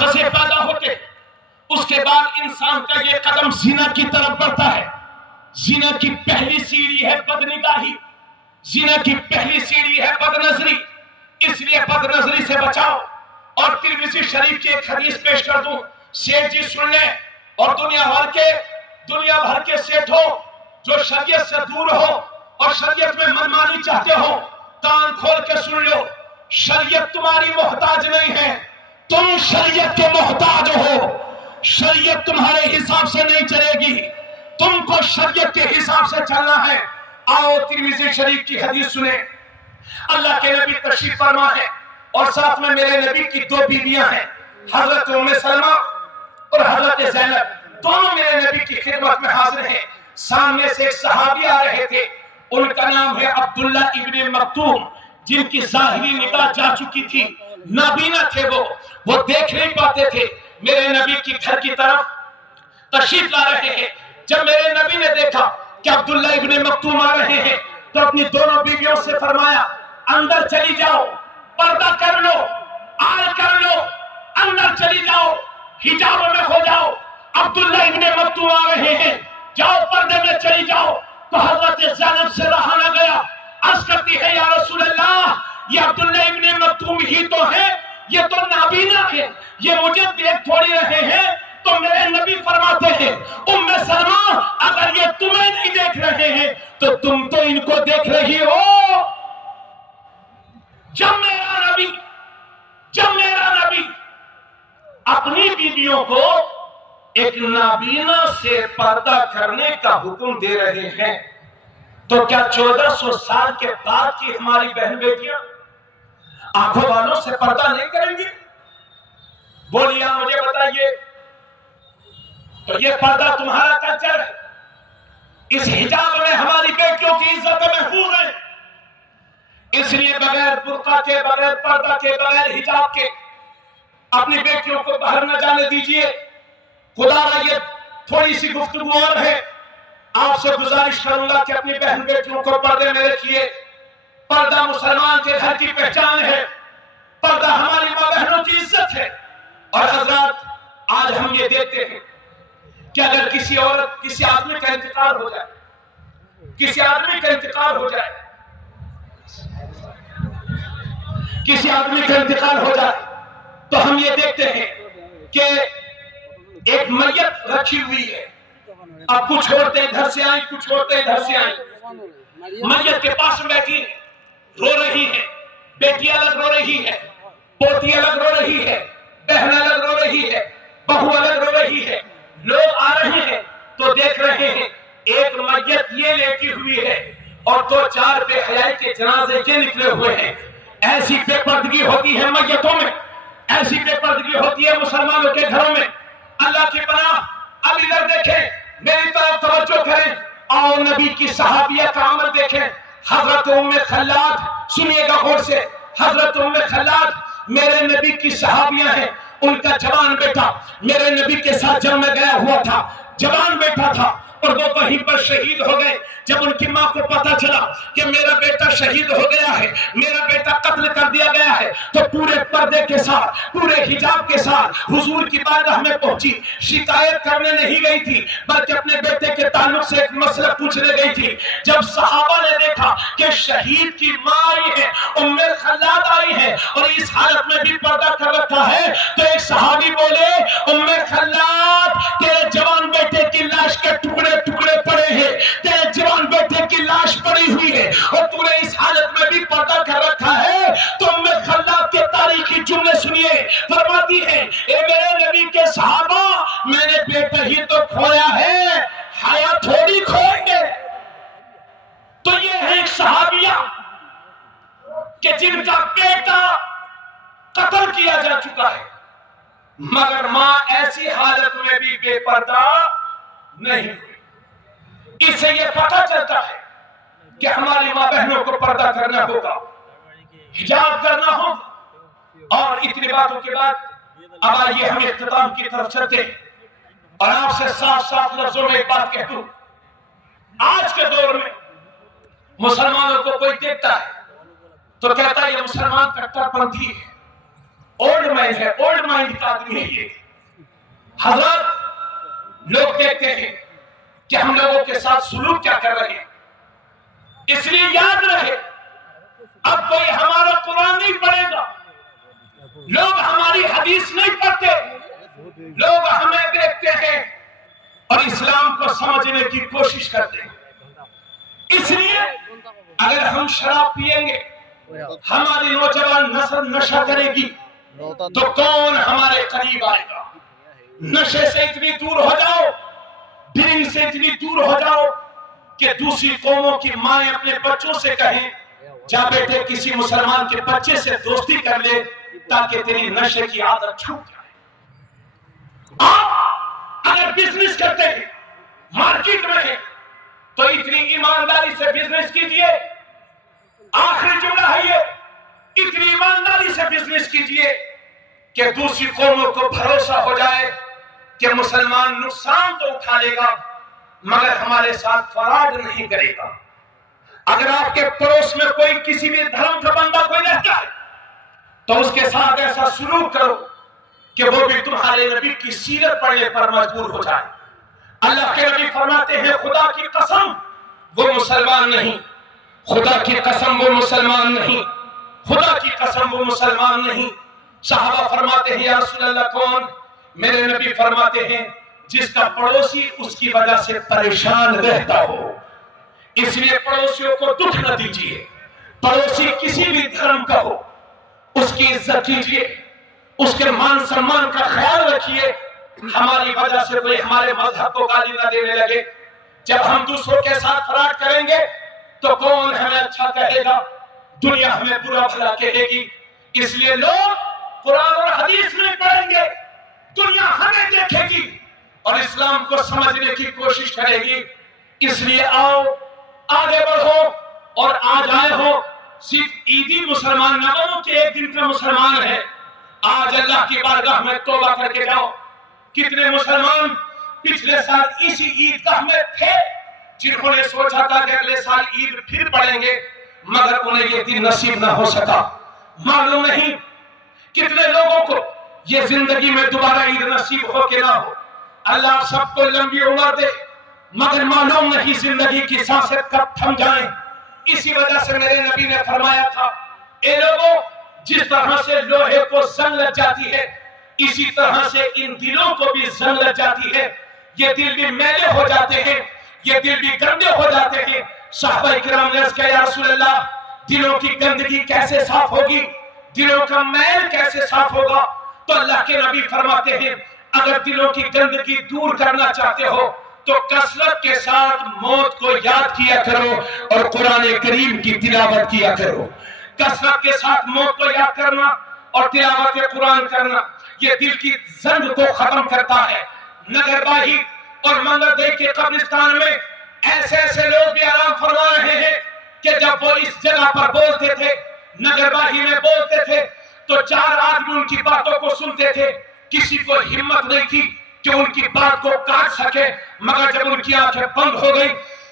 نطفے پیدا ہوتے، اس کے بعد انسان کا یہ قدم زنا کی طرف بڑھتا ہے۔ زنا کی پہلی سیڑھی ہے بدنگاہی، زنا کی پہلی سیڑھی ہے بد نظری، اس لیے بد نظری سے بچاؤ۔ اور ترمذی شریف کی ایک حدیث پیش کر دوں، سیٹھ جی سن لیں، اور دنیا بھر کے سیٹھ ہو جو شریعت سے دور ہو اور شریعت میں منمانی چاہتے ہو، کان کھول کے سن لو، شریعت تمہاری محتاج نہیں ہے، تم شریعت کے محتاج ہو۔ شریعت تمہارے حساب سے نہیں چلے گی، تم کو شریعت کے حساب سے چلنا ہے۔ آؤ ترمذی شریف کی حدیث سنیں۔ اللہ کے نبی تشریف فرما ہے اور ساتھ میں میرے نبی کی دو بیویاں ہیں، حضرت ام سلمہ اور حضرت زینب، دونوں میرے نبی کی خدمت میں حاضر ہیں۔ سامنے سے ایک صحابی آ رہے تھے، ان کا نام ہے عبداللہ ابن مکتوم، جن کی ظاہری نگاہ جا چکی تھی، نابینا تھے، وہ دیکھ نہیں پاتے تھے۔ میرے نبی کی گھر کی طرف تشریف لا رہے ہیں۔ جب میرے نبی نے دیکھا کہ عبداللہ ابن مکتوم آ رہے ہیں تو اپنی دونوں بیویوں سے فرمایا، اندر چلی جاؤ، پردہ کر لو، آل کر لو، اندر چلی جاؤ، حجاب میں ہو جاؤ، عبداللہ ابن مکتوم آ رہے ہیں، جاؤ پردے میں چلی جاؤ۔ تو حضرت زینب سے رہا نہ گیا، عرض کرتی ہے، یا رسول اللہ، یہ عبداللہ ابن مکتوم ہی تو ہے، یہ تو نابینا ہے، یہ مجھے دیکھ تھوڑی رہے ہیں۔ تو میرے نبی فرماتے ہیں، ام سلمہ، اگر یہ تمہیں نہیں دیکھ رہے ہیں تو تم تو ان کو دیکھ رہی ہو۔ جب میرا نبی اپنی بیویوں کو ایک نابینا سے پردہ کرنے کا حکم دے رہے ہیں تو کیا 1400 سال کے بعد کی ہماری بہن بیٹیاں آنکھوں والوں سے پردہ نہیں کریں گی؟ بولیے، مجھے بتائیے، تو یہ پردہ تمہارا کلچر ہے، اس حجاب میں ہماری بیٹیوں کی عزت محفوظ ہے، اس لیے بغیر برقع کے، بغیر پردہ کے، بغیر حجاب کے اپنی بیٹیوں کو باہر نہ جانے دیجئے۔ خدا را یہ تھوڑی سی گفتگو اور ہے، آپ سے گزارش کروں گا کہ اپنی بہن بیٹیوں کو پردے میں رکھیے۔ پردہ مسلمان کے گھر کی پہچان ہے، پردہ ہماری ماں بہنوں کی عزت ہے۔ اور حضرات، آج ہم یہ دیکھتے ہیں کہ اگر کسی آدمی کا انتقال ہو جائے تو ہم یہ دیکھتے ہیں کہ ایک میت رکھی ہوئی ہے، اب کچھ عورتیں ادھر سے آئیں، کچھ عورتیں ادھر سے آئیں، میت کے پاس بیٹھی ہے، رو رہی ہے، بیٹی الگ رو رہی ہے، پوتی الگ رو رہی ہے، بہن الگ رو رہی ہے، بہو الگ رو رہی ہے۔ لوگ آ رہے ہیں تو دیکھ رہے ہیں ایک میت یہ لیٹی ہوئی ہے اور 2-4 بے حیائی کے جنازے یہ نکلے ہوئے ہیں۔ ایسی بے پردگی ہوتی ہے میتوں میں، ایسی بے پردگی ہوتی ہے مسلمانوں کے گھروں میں۔ اللہ کی پناہ، اب ادھر دیکھیں، میری طرف توجہ کریں، آؤ نبی کی صحابیہ کا عمل دیکھیں۔ حضرت ام خلاد، سنیے گا غور سے، حضرت ام خلاد میرے نبی کی صحابیہ ہیں، ان کا جوان بیٹا میرے نبی کے ساتھ جنگ میں گیا ہوا تھا، جوان بیٹا تھا اور وہ وہیں پر شہید ہو گئے۔ جب ان کی ماں کو پتا چلا کہ میرا بیٹا شہید ہو گیا ہے، میرا بیٹا قتل کر دیا گیا ہے، تو پورے پردے کے ساتھ، پورے حجاب کے ساتھ حضور کی بارگاہ میں پہنچی۔ شکایت کرنے نہیں گئی تھی بلکہ اپنے بیٹے کے تعلق سے ایک مسئلہ پوچھنے گئی تھی۔ جب صحابہ نے دیکھا کہ شہید کی ماں آئی ہے، ام خلاد آئی ہے اور اس حالت میں بھی پردہ کر رکھا ہے، تو ایک صحابی بولے، ام خلاد، تیرے جوان بیٹے کی لاش کے ٹکڑے پڑے ہیں، تیرے جوان بیٹے کی لاش پڑی ہوئی ہے اور تو نے اس حالت میں بھی پردہ کر رکھا ہے۔ تو ام خلاد کے تاریخی جملے سنیے، فرماتی ہے، اے میرے نبی کے صحابہ، میں نے بیٹا ہی تو کھویا ہے، حیا تھوڑی کھوئیں گے۔ تو یہ ہے ایک صحابیہ کہ جن کا بیٹا قتل کیا جا چکا ہے، مگر ماں ایسی حالت میں بھی بے پردہ نہیں ہوئی۔ اس سے یہ پتہ چلتا ہے کہ ہماری ماں بہنوں کو پردہ کرنا ہوگا، حجاب کرنا ہوگا۔ اور اتنی باتوں کے بعد اب آئیے ہم اختتام کی طرف چلتے ہیں، اور آپ سے صاف لفظوں میں ایک بات کہہ دوں، آج کے دور میں مسلمانوں کو کوئی دیکھتا ہے تو کہتا ہے یہ مسلمان کٹر پنتھی ہے، اولڈ مائنڈ ہے، اولڈ مائنڈ کا آدمی ہے یہ۔ حضرات لوگ دیکھتے ہیں کہ ہم لوگوں کے ساتھ سلوک کیا کر رہے ہیں، اس لیے یاد رہے اب کوئی ہمارا قرآن نہیں پڑھے گا، لوگ ہماری حدیث نہیں پڑھتے، لوگ ہمیں دیکھتے ہیں اور اسلام کو سمجھنے کی کوشش کرتے ہیں۔ اس لیے اگر ہم شراب پیئیں گے، ہماری نوجوان نسل نشہ کرے گی، تو کون ہمارے قریب آئے گا؟ نشے سے اتنی دور ہو جاؤ، ڈرنک سے اتنی دور ہو جاؤ کہ دوسری قوموں کی مائیں اپنے بچوں سے کہیں جا بیٹے کسی مسلمان کے بچے سے دوستی کر لے تاکہ تیری نشے کی عادت چھوٹ جائے۔ آپ اگر بزنس کرتے ہیں، مارکیٹ میں ہیں، تو اتنی ایمانداری سے بزنس کیجئے، آخری جملہ ہے یہ، اتنی ایمانداری سے بزنس کیجئے کہ دوسری قوموں کو بھروسہ ہو جائے کہ مسلمان نقصان تو اٹھا لے گا مگر ہمارے ساتھ فراڈ نہیں کرے گا۔ اگر آپ کے پڑوس میں کوئی کسی بھی دھرم کا بندہ کوئی رہتا ہے تو اس کے ساتھ ایسا سلوک کرو کہ وہ بھی تمہارے نبی کی سیرت پڑھنے پر مجبور ہو جائے۔ اللہ کے نبی فرماتے ہیں خدا کی قسم وہ مسلمان نہیں، خدا کی قسم وہ مسلمان نہیں، خدا کی قسم وہ مسلمان نہیں۔ صحابہ فرماتے ہیں یا رسول اللہ کون؟ میرے نبی فرماتے ہیں جس کا پڑوسی اس کی وجہ سے پریشان رہتا ہو۔ اس لیے پڑوسیوں کو دکھ نہ دیجیے، پڑوسی کسی بھی دھرم کا ہو اس کی عزت کیجیے، اس کے مان سمان کا خیال رکھیے، ہماری وجہ سے کوئی ہمارے مذہب کو گالی نہ دینے لگے۔ جب ہم دوسروں کے ساتھ فراڈ کریں گے تو کون ہمیں اچھا کہے گا؟ دنیا ہمیں برا بھلا کہے گی۔ اس لیے لوگ قرآن اور حدیث نہیں پڑھیں گے، دنیا ہمیں دیکھے گی اور اسلام کو سمجھنے کی کوشش کرے گی۔ اس لیے آؤ آگے بڑھو اور آج آئے ہو صرف عیدی مسلمان نہ بنو کہ ایک دن کا مسلمان ہے، آج اللہ کی بارگاہ میں توبہ کر کے جاؤ۔ کتنے مسلمان پچھلے سال اسی عیدگاہ میں تھے جنہوں نے سوچا تھا کہ اگلے سال عید پھر پڑھیں گے مگر انہیں یہ دن نصیب نہ ہو سکا۔ معلوم نہیں کتنے لوگوں کو یہ زندگی میں دوبارہ عید نصیب ہو کہ نہ ہو۔ اللہ سب کو لمبی عمر دے مگر معلوم نہیں زندگی کی سانسیں کب تھم جائیں۔ اسی وجہ سے میرے نبی نے فرمایا تھا اے لوگوں جس طرح سے لوہے کو زنگ لگ جاتی ہے اسی طرح سے ان دلوں کو بھی زنگ لگ جاتی ہے، یہ دل بھی میلے ہو جاتے ہیں، یہ دل بھی گندے ہو جاتے ہیں۔ صحابہ کرام نے عرض کیا یا رسول اللہ دلوں کی گندگی کیسے صاف ہوگی، دلوں کا میل کیسے صاف ہوگا؟ تو اللہ کے نبی فرماتے ہیں اگر دلوں کی گندگی دور کرنا چاہتے ہو تو کثرت کے ساتھ موت کو یاد کیا کرو اور قرآن کریم کی تلاوت کیا کرو۔ کثرت کے ساتھ موت کو یاد کرنا اور تلاوت قرآن کرنا یہ دل کی زنگ کو ختم کرتا ہے۔ نگر باہی اور منگل دیکھ کے قبرستان میں ایسے ایسے لوگ بھی آرام فرما رہے ہیں کہ جب وہ اس جگہ پر بولتے تھے، نگر باہی میں بولتے تھے تو چار آدمی ان کی باتوں کو سنتے تھے، کسی کو ہمت نہیں تھی کہ ان کی بات کو کاٹ سکے، مگر جب ان کی آنکھیں بند ہو گئی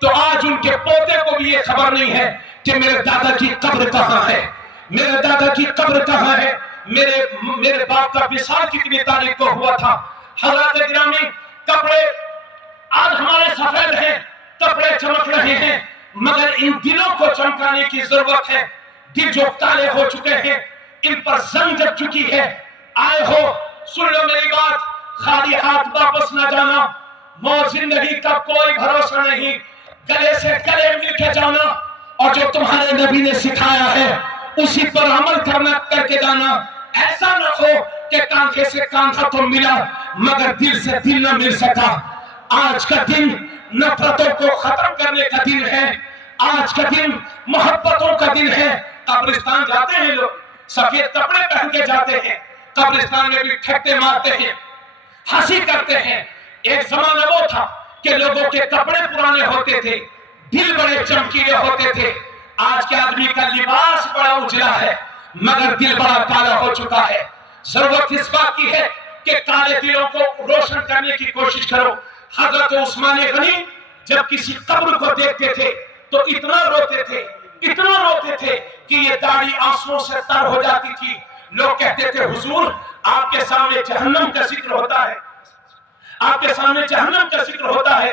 تو آج ان کے پوتے کو بھی یہ خبر نہیں ہے کہ میرے دادا کی قبر کہاں ہے، میرے دادا کی قبر کہاں ہے، میرے باپ کا وصال کتنی تاریخ کو ہوا تھا۔ حضرات گرامی کپڑے آج ہمارے سفید ہیں، کپڑے چمک رہے ہیں مگر ان دلوں کو چمکانے کی ضرورت ہے۔ دل جو کالے ہو چکے ہیں ان پر زنگ جب چکی ہے، آئے ہو سن لو میری بات، خالی ہاتھ واپس نہ جانا، موت زندگی کا کوئی بھروسہ نہیں، گلے سے گلے مل کے جانا اور جو تمہارے نبی نے سکھایا ہے اسی پر عمل کرنا کر کے جانا۔ ایسا نہ ہو کہ کانکھے سے کانکھا تو ملا مگر دل سے دل نہ مل سکا۔ آج کا دن نفرتوں کو ختم کرنے کا دن ہے، آج کا دن محبتوں کا دن ہے۔ قبرستان جاتے ہیں لوگ سفید کپڑے پہن کے جاتے ہیں، قبرستان میں بھی ٹھکتے مارتے ہیں، ہنسی کرتے ہیں۔ ایک زمانہ وہ تھا کہ لوگوں کے کپڑے پرانے ہوتے تھے، دل بڑے چمکیلے ہوتے تھے۔ آج کے آدمی کا لباس بڑا اجلا ہے مگر دل بڑا کالا ہو چکا ہے۔ ضرورت اس بات کی ہے کہ کالے دلوں کو روشن کرنے کی کوشش کرو۔ حضرت عثمان غنی جب کسی قبر کو دیکھتے تھے تو اتنا روتے تھے کہ یہ داڑھی آنسوؤں سے تر ہو جاتی تھی۔ لوگ کہتے تھے حضور آپ کے سامنے جہنم کا ذکر ہوتا ہے، آپ کے سامنے جہنم کا ذکر ہوتا ہے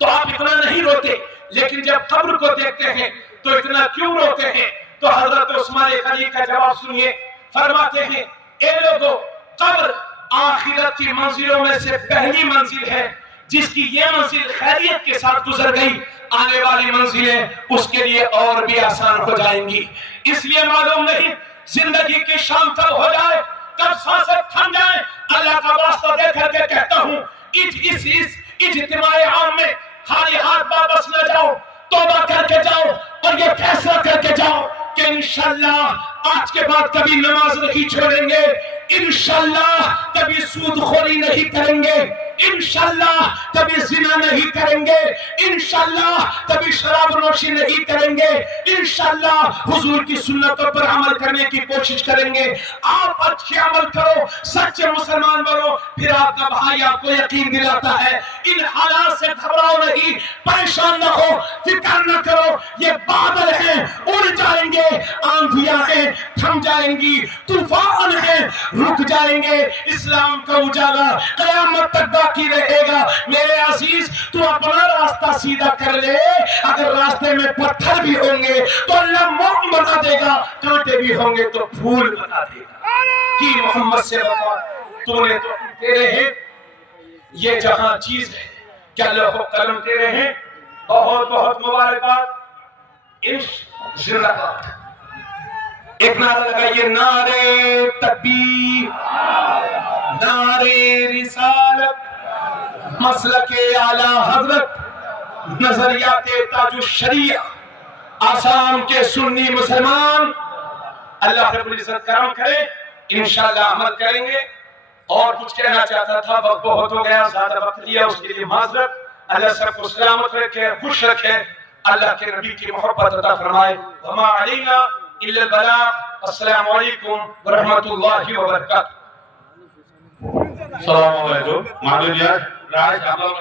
تو آپ اتنا نہیں روتے، لیکن جب قبر کو دیکھتے ہیں تو اتنا کیوں روتے ہیں؟ تو حضرت عثمان غنی کا جواب سنیے، فرماتے ہیں اے لوگوں، قبر آخرت کی منزلوں میں سے پہلی منزل ہے، جس کی یہ منزل خیریت کے ساتھ گزر گئی، آنے والی منزلیں اس کے لیے اور بھی آسان ہو جائیں گی۔ اس لیے معلوم نہیں زندگی کی شام کب ہو جائے، کب سانسیں تھم جائیں۔ اللہ کا واسطہ دے کر کے کہتا ہوں، اس اجتماع عام میں خالی ہاتھ واپس نہ جاؤ، توبہ کر کے جاؤ اور یہ فیصلہ کر کے جاؤ کہ انشاءاللہ آج کے بعد کبھی نماز نہیں چھوڑیں گے، انشاءاللہ کبھی سود خوری نہیں کریں گے، انشاءاللہ کبھی زنا نہیں کریں گے، انشاءاللہ کبھی شراب نوشی نہیں کریں گے، انشاءاللہ حضور کی سنتوں پر عمل کرنے کی کوشش کریں گے۔ آپ اچھے عمل کرو، سچے مسلمان بنو، پھر آپ کا بھائی آپ کو یقین دلاتا ہے۔ ان حالات سے گھبراؤ نہیں، پریشان نہ ہو، فکر نہ کرو، یہ بادل ہیں اڑ جائیں گے، آندھیاں ہیں تھم جائیں گی، طوفان ہیں رک جائیں گے، اسلام کا اجالا قیامت تک باقی رہے گا۔ میرے عزیز، تو اپنا راستہ سیدھا کر لے، اگر راستے میں پتھر بھی ہوں گے تو اللہ موم بنا دے گا، کانٹے بھی ہوں گے تو پھول بنا دے گا۔ کہ محمد سے بتا تو نے تو تیرے ہیں یہ جہاں چیز ہے، کیا لوح و قلم تیرے ہیں؟ بہت بہت مبارکباد، عشق زندہ باد۔ ایک نعرہ لگائیے، نعرے تکبیر، نعرے رسالت، مسلک اعلیٰ حضرت، نظریات تاج الشریعہ، آسام کے سنی مسلمان۔ اللہ رب العزت کرم کرے، انشاءاللہ عمل کریں گے۔ اور کچھ کہنا چاہتا تھا، وقت بہت ہو گیا، زیادہ وقت لیا، اس کے لیے معذرت۔ اللہ سب کو سلامت رکھے، خوش رکھے، اللہ کے نبی کی محبت عطا فرمائے۔ وما علینا الا البلاغ۔ السلام علیکم ورحمۃ اللہ وبرکاتہ۔ السلام علیکم۔